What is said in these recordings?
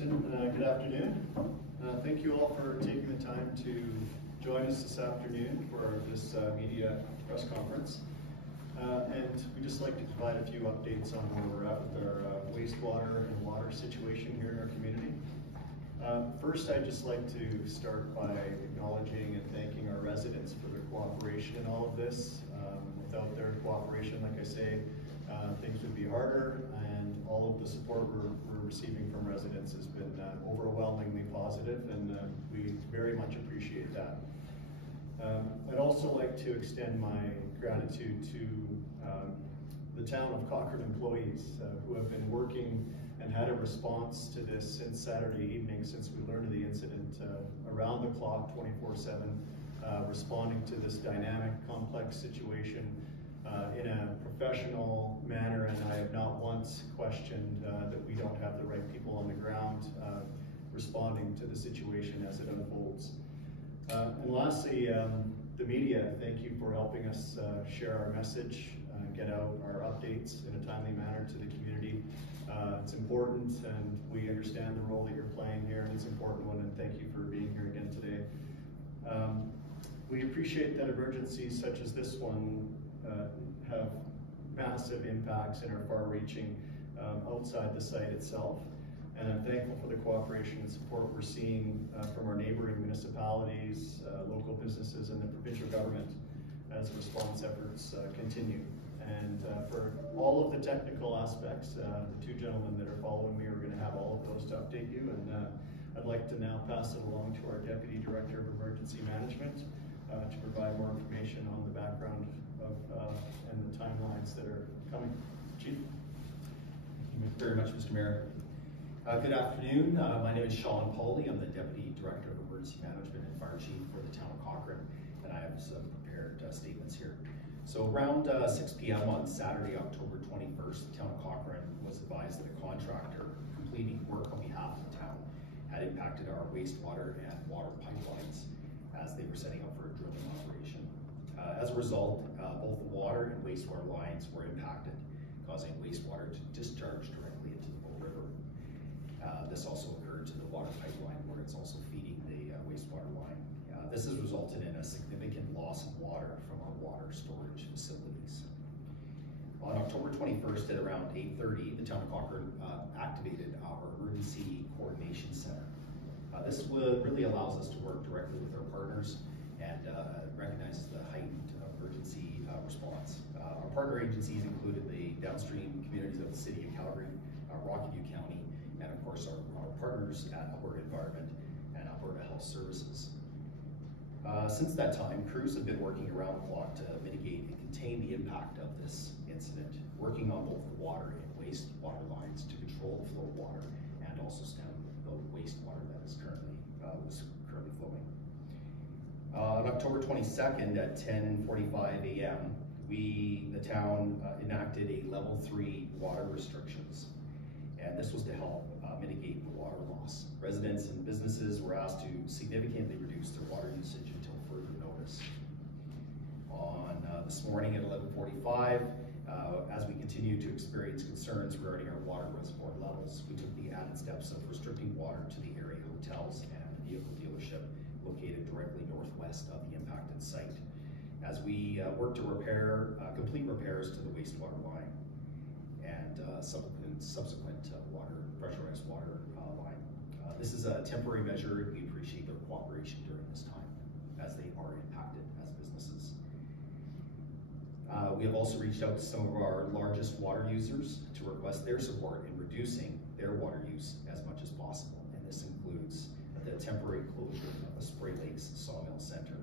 Kristen. Good afternoon. Thank you all for taking the time to join us this afternoon for this media press conference. And we'd just like to provide a few updates on where we're at with our wastewater and water situation here in our community. First, I'd just like to start by acknowledging and thanking our residents for their cooperation in all of this. Without their cooperation, like I say, things would be harder, and all of the support we're receiving from residents has been overwhelmingly positive, and we very much appreciate that. I'd also like to extend my gratitude to the town of Cochrane employees who have been working and had a response to this since Saturday evening, since we learned of the incident, around the clock, 24/7, responding to this dynamic, complex situation in a professional manner, and I have not once questioned that we don't have the right people on the ground responding to the situation as it unfolds. And lastly, the media, thank you for helping us share our message, get out our updates in a timely manner to the community. It's important, and we understand the role that you're playing here, and it's an important one, and thank you for being here again today. We appreciate that emergencies such as this one have massive impacts and are far-reaching outside the site itself. And I'm thankful for the cooperation and support we're seeing from our neighboring municipalities, local businesses, and the provincial government as response efforts continue. And for all of the technical aspects, the two gentlemen that are following me are going to have all of those to update you. And I'd like to now pass it along to our Deputy Director of Emergency Management to provide more information on the background of and the timelines that are coming. Chief. Thank you very much, Mr. Mayor. Good afternoon. My name is Shawn Polley. I'm the Deputy Director of Emergency Management and Fire Chief for the town of Cochrane, and I have some prepared statements here. So around 6 p.m. on Saturday, October 21st, the town of Cochrane was advised that a contractor completing work on behalf of the town had impacted our wastewater and water pipelines as they were setting up for a drilling operation. As a result, both the water and wastewater lines were impacted, causing wastewater to discharge directly into the Bow River. This also occurred to the water pipeline, where it's also feeding the wastewater line. This has resulted in a significant loss of water from our water storage facilities. On October 21st at around 8:30, the town of Cochrane activated our Emergency Coordination Center. This really allows us to work directly with our partners and recognizes the heightened emergency response. Our partner agencies included the downstream communities of the city of Calgary, Rocky View County, and of course our partners at Alberta Environment and Alberta Health Services. Since that time, crews have been working around the clock to mitigate and contain the impact of this incident, working on both the water and wastewater lines to control the flow of water and also stem the wastewater that is was currently flowing. On October 22nd at 10:45 a.m., the town enacted a level 3 water restrictions, and this was to help mitigate the water loss. Residents and businesses were asked to significantly reduce their water usage until further notice. On this morning at 11:45, as we continue to experience concerns regarding our water reservoir levels, we took the added steps of restricting water to the area hotels and the vehicle dealership located directly northwest of the impacted site, as we work to complete repairs to the wastewater line and subsequent pressurized water line. This is a temporary measure, and we appreciate their cooperation during this time, as they are impacted as businesses. We have also reached out to some of our largest water users to request their support in reducing their water use as much as possible, and this includes the temporary closure of the Spray Lakes Sawmill Center.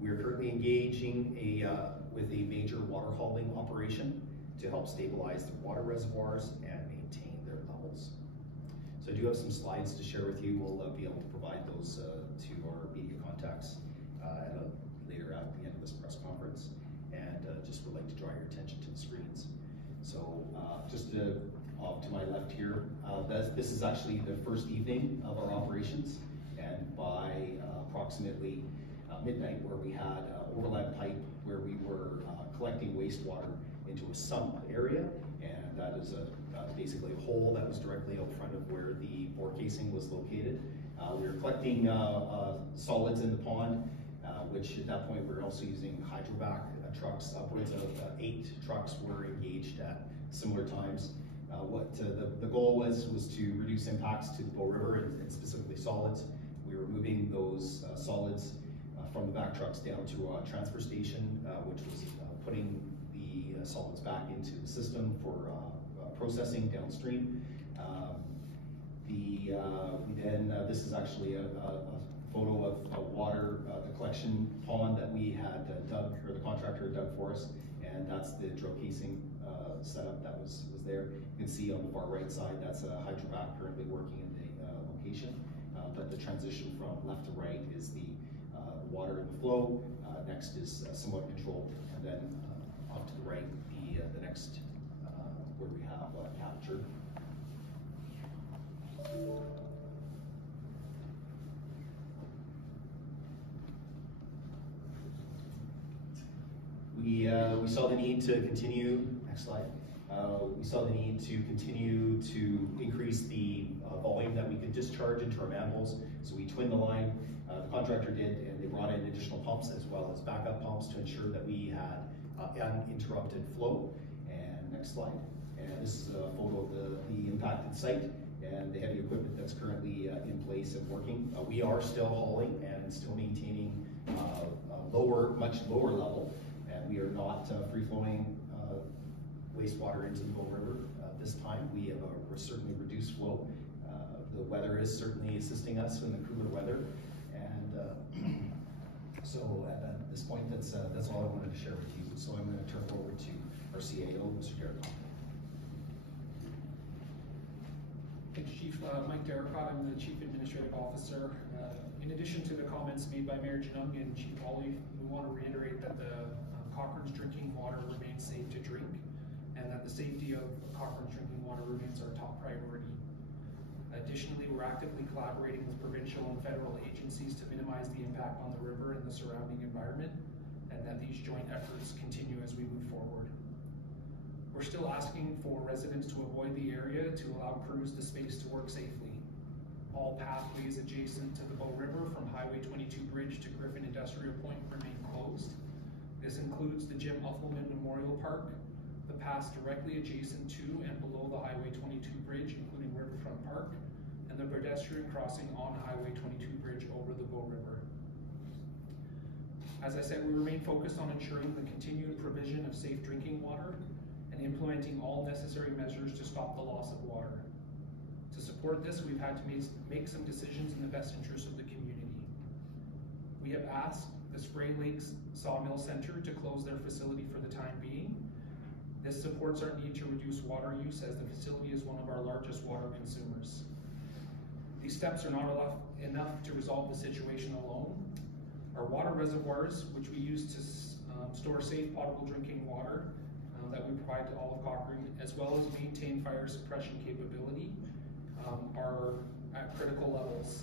We are currently engaging with a major water hauling operation to help stabilize the water reservoirs and maintain their levels. So I do have some slides to share with you. We'll be able to provide those to our media contacts later at the end of this press conference, and just would like to draw your attention to the screens. So just to my left here, this is actually the first evening of our operations, and by approximately midnight, where we had overland pipe where we were collecting wastewater into a sump area, and that is basically a hole that was directly out front of where the We were collecting solids in the pond, which at that point we were also using hydrovac trucks. Upwards of 8 trucks were engaged at similar times. The goal was to reduce impacts to the Bow River and specifically solids. We were moving those solids from the back trucks down to a transfer station, which was putting the solids back into the system for processing downstream. This is actually a photo of water, the collection pond that we had dug, or the contractor had dug for us, and that's the drill casing setup that was there. You can see on the far right side, that's a hydrovac currently working in the location, but the transition from left to right is the water in the flow. Next is somewhat controlled, and then off to the right, the next where we have capture. We saw the need to continue, next slide. We saw the need to continue to increase the volume that we could discharge into our manholes. So we twinned the line, the contractor did, and they brought in additional pumps as well as backup pumps to ensure that we had uninterrupted flow. And next slide. And this is a photo of the impacted site and the heavy equipment that's currently in place and working. We are still hauling and still maintaining much lower level, and we are not free-flowing wastewater into the Bow River this time. We have a certainly reduced flow. The weather is certainly assisting us in the cooler weather, and so at this point, that's all I wanted to share with you. So I'm going to turn it over to our CAO, Mr. Derricott. Thanks, Chief. Mike Derricott, I'm the Chief Administrative Officer. In addition to the comments made by Mayor Genung and Chief Polley, we want to reiterate that the Cochrane's drinking water remains safe to drink, and that the safety of Cochrane's drinking water remains our top priority. Additionally, we're actively collaborating with provincial and federal agencies to minimize the impact on the river and the surrounding environment, and that these joint efforts continue as we move forward. We're still asking for residents to avoid the area to allow crews the space to work safely. All pathways adjacent to the Bow River from Highway 22 Bridge to Griffin Industrial Point remain closed. This includes the Jim Uffelman Memorial Park, the paths directly adjacent to and below the Highway 22 Bridge, including Riverfront Park, and the pedestrian crossing on Highway 22 Bridge over the Bow River. As I said, we remain focused on ensuring the continued provision of safe drinking water and implementing all necessary measures to stop the loss of water. To support this, we've had to make some decisions in the best interest of the community. We have asked the Spray Lakes Sawmill Center to close their facility for the time being. This supports our need to reduce water use, as the facility is one of our largest water consumers. These steps are not enough to resolve the situation alone. Our water reservoirs, which we use to store safe potable drinking water that we provide to all of Cochrane, as well as maintain fire suppression capability, are at critical levels.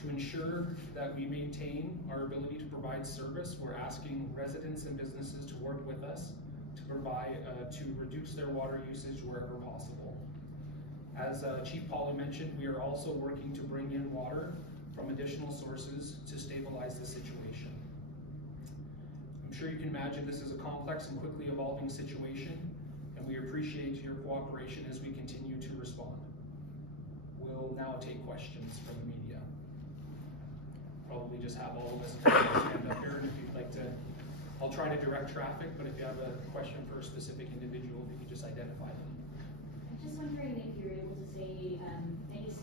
To ensure that we maintain our ability to provide service, we're asking residents and businesses to work with us to reduce their water usage wherever possible. As Chief Polley mentioned, we are also working to bring in water from additional sources to stabilize the situation. I'm sure you can imagine this is a complex and quickly evolving situation, and we appreciate your cooperation as we continue to respond. We'll now take questions from the media. Probably just have all of us stand up here, and if you'd like to, I'll try to direct traffic, but if you have a question for a specific individual, if you could just identify them. I'm just wondering if you're able to say,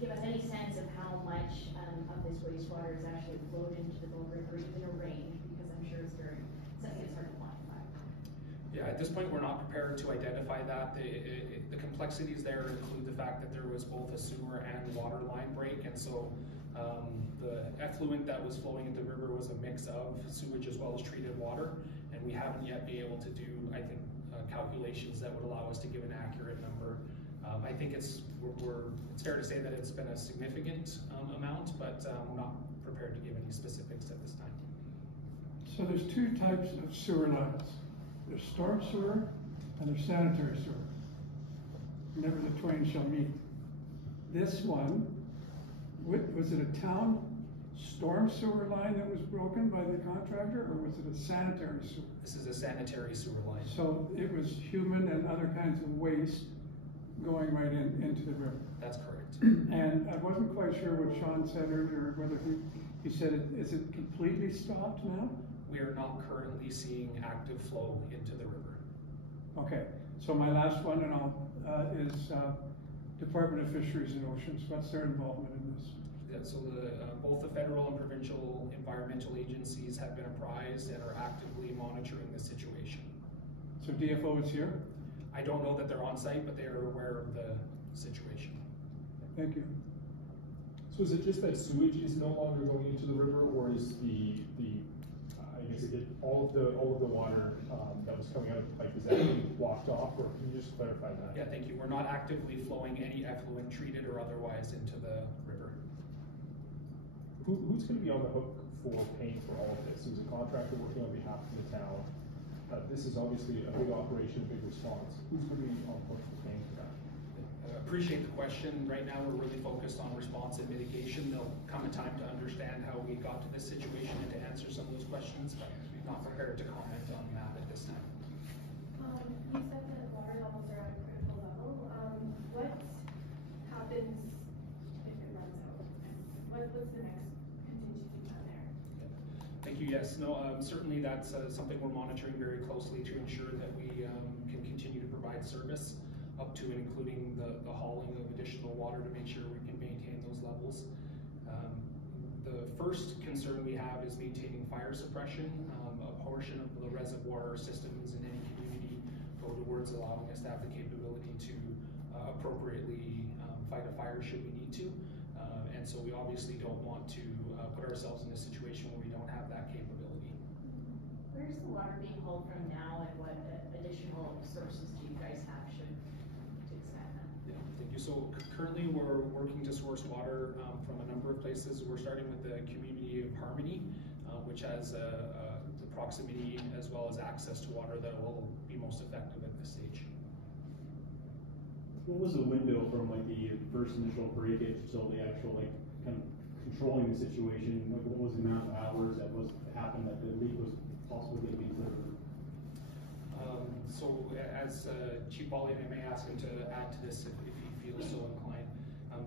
give us any sense of how much of this wastewater is actually flowed into the Bow River, even a range, because I'm sure it's something that's hard to quantify. Yeah, at this point we're not prepared to identify that. The complexities there include the fact that there was both a sewer and water line break, and so the effluent that was flowing into the river was a mix of sewage as well as treated water, and we haven't yet been able to do, I think, calculations that would allow us to give an accurate number. I think it's fair to say that it's been a significant amount, but we're not prepared to give any specifics at this time. So there's two types of sewer lines. There's storm sewer and there's sanitary sewer. never the twain shall meet. This one, was it a town storm sewer line that was broken by the contractor, or was it a sanitary sewer? This is a sanitary sewer line. So it was human and other kinds of waste going right into the river. That's correct. And I wasn't quite sure what Shawn said earlier, whether he said is it completely stopped now? We are not currently seeing active flow into the river. Okay, so my last one is Department of Fisheries and Oceans. What's their involvement in this? Yeah, so both the federal and provincial environmental agencies have been apprised and are actively monitoring the situation. So DFO is here? I don't know that they're on site, but they are aware of the situation. Thank you. So is it just that sewage is no longer going into the river, or is all of the water that was coming out of the pipe, is that being blocked off, or can you just clarify that? Yeah, thank you. We're not actively flowing any effluent, treated or otherwise, into the river. Who's going to be on the hook for paying for all of this? Is a contractor working on behalf of the town? This is obviously a big operation, a big response. Who's going to be on the hook for paying for that? Appreciate the question. Right now, we're really focused on response and mitigation. There'll come a time to understand how we got to this situation and to answer some of those questions, but not prepared to comment on that at this time. You said that water levels are at a critical level. What happens if it runs out? What's the next contingency plan there? Thank you. Yes, no, certainly that's something we're monitoring very closely to ensure that we can continue to provide service up to and including the hauling of additional water to make sure we can maintain those levels. The first concern we have is maintaining fire suppression. A portion of the reservoir systems in any community go towards allowing us to have the capability to appropriately fight a fire should we need to. And so we obviously don't want to put ourselves in a situation where we don't have that capability. Where's the water being hauled from now, and what additional sources do you guys have to expand that? Yeah, thank you. So currently we're working to source water from a number of places. We're starting with the community of Harmony, which has the proximity as well as access to water that will be most effective at this stage. What was the window from like the first initial breakage till the actual like kind of controlling the situation? Like what was the amount of hours that was happened that the leak was possibly going to be cleared? So as Chief Polley, I may ask him to add to this if he feels so inclined.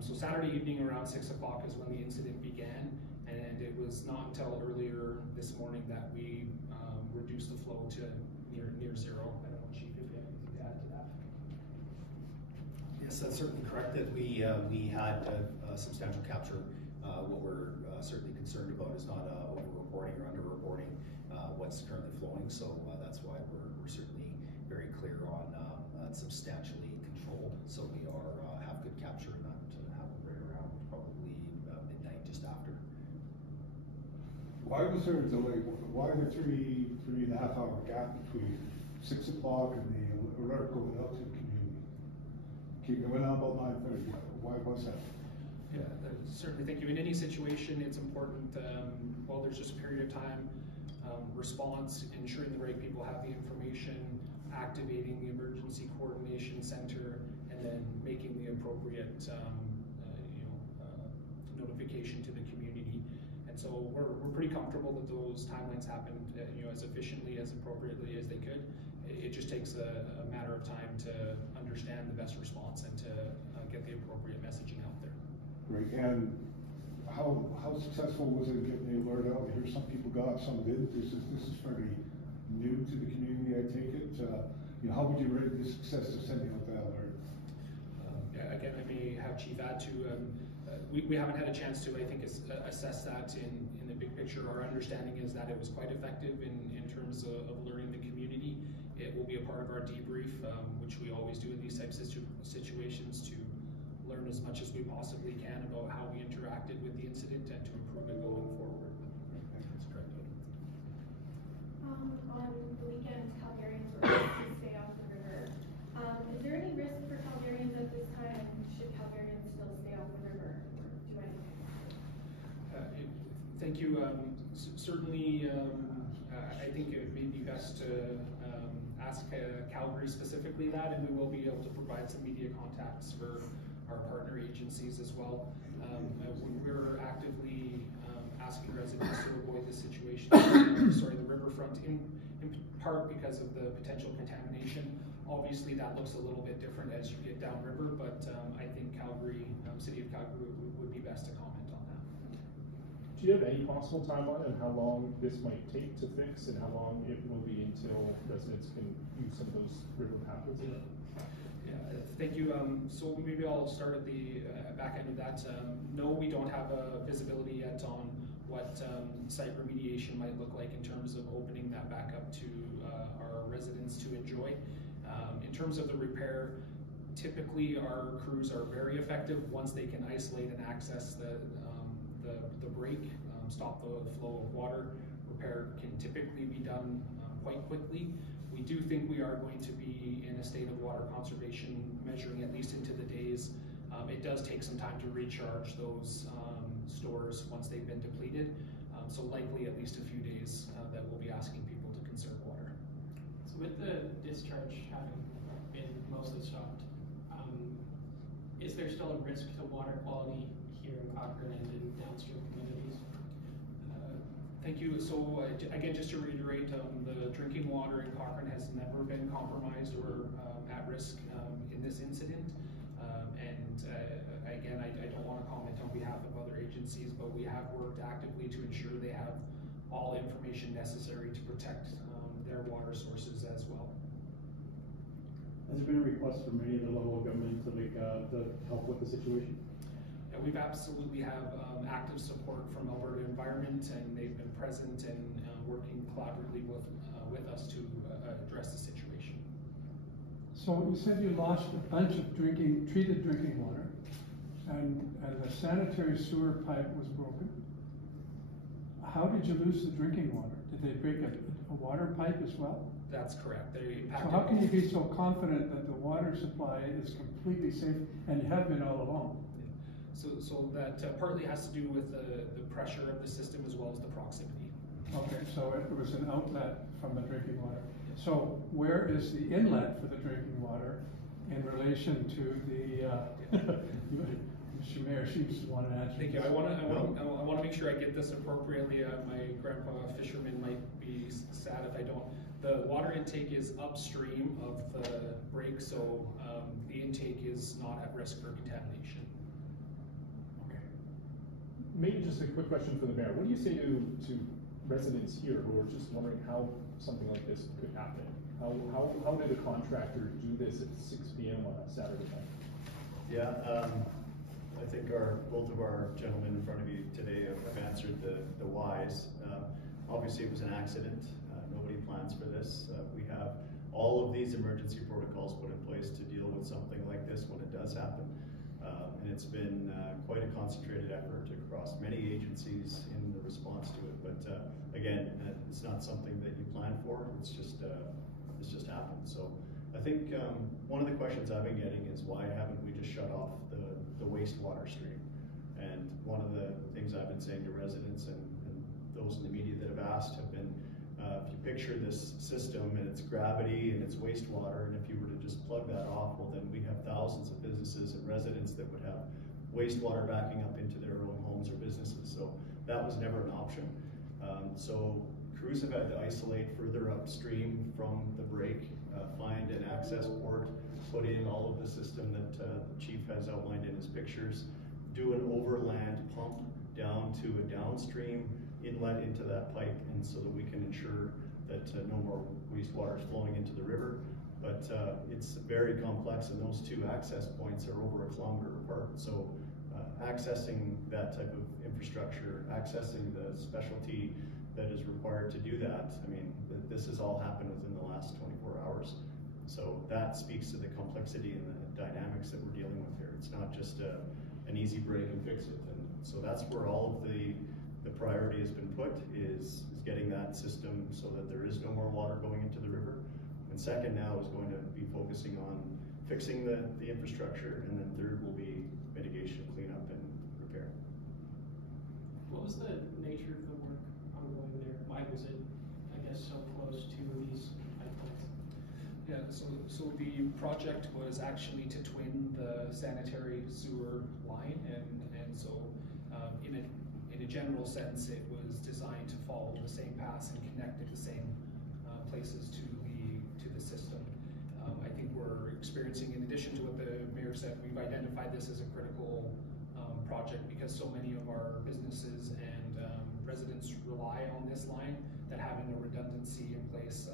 So Saturday evening around 6 o'clock is when the incident began, and it was not until earlier this morning that we reduced the flow to near zero. I don't know, Chief, if you have anything to add to that. Yes, that's certainly correct that we had a substantial capture. What we're certainly concerned about is not over-reporting or under-reporting what's currently flowing, so that's why we're certainly very clear on substantially controlled. So we have good capture, and that happened right around probably midnight, just after. Why was there a delay? Why the three and a half hour gap between 6 o'clock and the alert going out to the community? It went on about 9:30. Why was that? Yeah, certainly. Thank you. In any situation, it's important, while there's just a period of time, response, ensuring the right people have the information, activating the emergency coordination center, and then making the appropriate notification to the community. And so we're pretty comfortable that those timelines happened as efficiently, as appropriately as they could. It just takes a matter of time to understand the best response and to get the appropriate messaging out there. Right, and how successful was it getting the alert out? Here, some people got, some didn't. This is fairly new to the community, I take it. How would you rate the success of sending out that alert? Again, I may have Chief add to. We haven't had a chance to, I think, assess that in the big picture. Our understanding is that it was quite effective in terms of alerting the community. It will be a part of our debrief, which we always do in these types of situations, to learn as much as we possibly can about how we interacted with the incident and to improve it going forward. That's correct. On the weekend, Calgarians were asked to stay off the river. Is there any risk for Calgarians at this time? Should Calgarians still stay off the river or do anything? Thank you. Certainly, I think it may be best to ask Calgary specifically that, and we will be able to provide some media contacts for our partner agencies as well. We're actively asking residents to avoid this situation, the riverfront, in part because of the potential contamination. Obviously, that looks a little bit different as you get downriver, but I think Calgary, City of Calgary would be best to comment on that. Do you have any possible timeline on how long this might take to fix and how long it will be until residents can use some of those river pathways? Yeah, thank you. So maybe I'll start at the back end of that. No, we don't have a visibility yet on what site remediation might look like in terms of opening that back up to our residents to enjoy. In terms of the repair, typically our crews are very effective once they can isolate and access the break, stop the flow of water. Repair can typically be done quite quickly. We do think we are going to be in a state of water conservation, measuring at least into the days. It does take some time to recharge those stores once they've been depleted. So likely at least a few days that we'll be asking people to conserve water. So with the discharge having been mostly stopped, is there still a risk to water quality here in Cochrane and in downstream communities? Thank you. So again, just to reiterate, the drinking water in Cochrane has never been compromised or at risk in this incident. Again, I don't want to comment on behalf of other agencies, but we have worked actively to ensure they have all information necessary to protect their water sources as well. Has there been a request from any of the level of government to help with the situation? Yeah, we've absolutely have active support from Alberta Environment, and they've been present and working collaboratively with us to address the situation. So you said you lost a bunch of treated drinking water, and the sanitary sewer pipe was broken. How did you lose the drinking water? Did they break a water pipe as well? That's correct. They impacted. So how can you be so confident that the water supply is completely safe, and you have been all along? So that partly has to do with the pressure of the system as well as the proximity. Okay, so it was an outlet from the drinking water. So where is the inlet for the drinking water in relation to the, Mr. Mayor, she just wanted to answer. Thank you. I want to make sure I get this appropriately. My grandpa fisherman might be sad if I don't. The water intake is upstream of the break, so the intake is not at risk for contamination. Okay. Maybe just a quick question for the mayor. What do you say to residents here who are just wondering how something like this could happen? How did a contractor do this at 6 p.m. on a Saturday night? Yeah, I think both of our gentlemen in front of you today have answered the whys. Obviously, it was an accident. Nobody plans for this. We have all of these emergency protocols put in place to deal with something like this when it does happen. And it's been quite a concentrated effort across many agencies in the response to it. But again, it's not something that you plan for. It's just happened. So I think one of the questions I've been getting is why haven't we just shut off the wastewater stream? And one of the things I've been saying to residents and those in the media that have asked have been, if you picture this system and its gravity and its wastewater, and if you were to just plug that off, well then we have thousands of businesses and residents that would have wastewater backing up into their own homes or businesses. So that was never an option. So crews have had to isolate further upstream from the break, find an access port, put in all of the system that the chief has outlined in his pictures, do an overland pump down to a downstream inlet into that pipe, and so that we can ensure that no more wastewater is flowing into the river. But it's very complex, and those two access points are over a kilometer apart. So accessing that type of infrastructure, accessing the specialty that is required to do that, I mean, this has all happened within the last 24 hours. So that speaks to the complexity and the dynamics that we're dealing with here. It's not just an easy break and fix it. And so that's where all of the priority has been put, is getting that system so that there is no more water going into the river. And second now is going to be focusing on fixing the infrastructure, and then third will be mitigation, cleanup, and repair. What was the nature of the work ongoing there? Why was it, I guess, so close to these pipelines? Yeah, so the project was actually to twin the sanitary sewer line, and so in a general sense, it was designed to follow the same paths and connect at the same places to the system. I think we're experiencing, in addition to what the mayor said, we've identified this as a critical project because so many of our businesses and residents rely on this line, that having a redundancy in place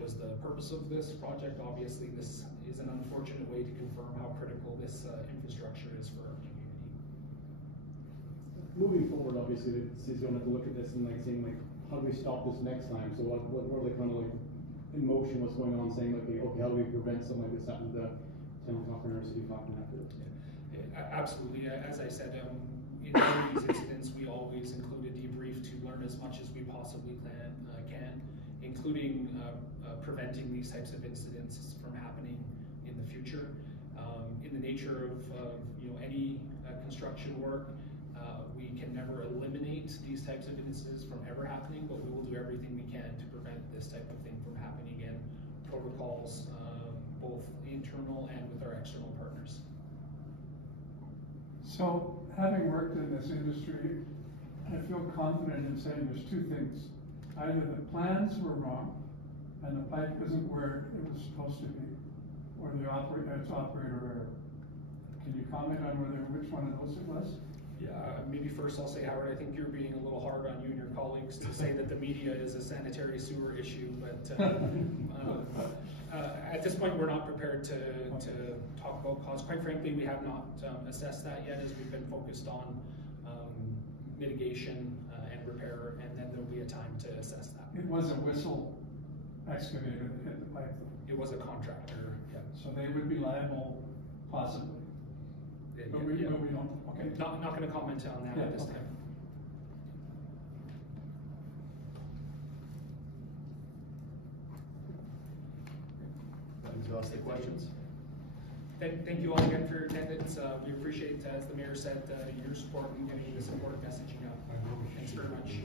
was the purpose of this project. Obviously, this is an unfortunate way to confirm how critical this infrastructure is for our community. Moving forward, obviously, the city's gonna have to look at this and like saying like, how do we stop this next time? So what are they kind of like in motion, what's going on, saying like, okay, how do we prevent something like this happening to the town of Cochrane or city of Cochrane after this? Absolutely, as I said, in all these incidents, we always include a debrief to learn as much as we possibly can, including preventing these types of incidents from happening in the future. In the nature of any construction work, we can never eliminate these types of incidents from ever happening, but we will do everything we can to prevent this type of thing from happening again. Protocols, both internal and with our external partners. So, having worked in this industry, I feel confident in saying there's two things. Either the plans were wrong, and the pipe isn't where it was supposed to be, or it's operator error. Can you comment on which one of those it was? Yeah, maybe first I'll say, Howard, I think you're being a little hard on you and your colleagues to say that the media is a sanitary sewer issue, but at this point we're not prepared to talk about cause. Quite frankly, we have not assessed that yet, as we've been focused on mitigation and repair, and then there'll be a time to assess that. It was a whistle excavator that hit the pipe. It was a contractor. Yeah. So they would be liable, possibly. But we don't. Okay. Not going to comment on that at this time. That exhausts the questions. Thank you all again for your attendance. We appreciate, as the mayor said, your support and getting this important messaging out. Thanks very much.